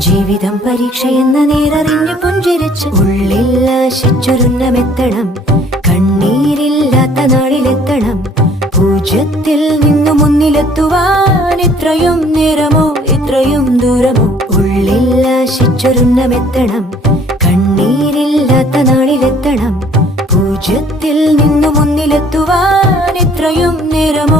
ജീവിതം പരീക്ഷയെന്ന നേരറിഞ്ഞു പുഞ്ചിരിച്ച് ഉള്ളിൽ ആശിച്ചൊരുന്നമെത്തണം. കണ്ണീരില്ലാത്ത നാളിലെത്തണം. പൂജ്യത്തിൽ നിന്നു മുന്നിലെത്തുവാൻ ഇത്രയും നേരമോ ഇത്രയും ദൂരമോ? ഉള്ളിൽ ആശിച്ചൊരുന്നമെത്തണം. കണ്ണീരില്ലാത്ത നാളിലെത്തണം. പൂജ്യത്തിൽ നിന്നു മുന്നിലെത്തുവാൻ ഇത്രയും നേരമോ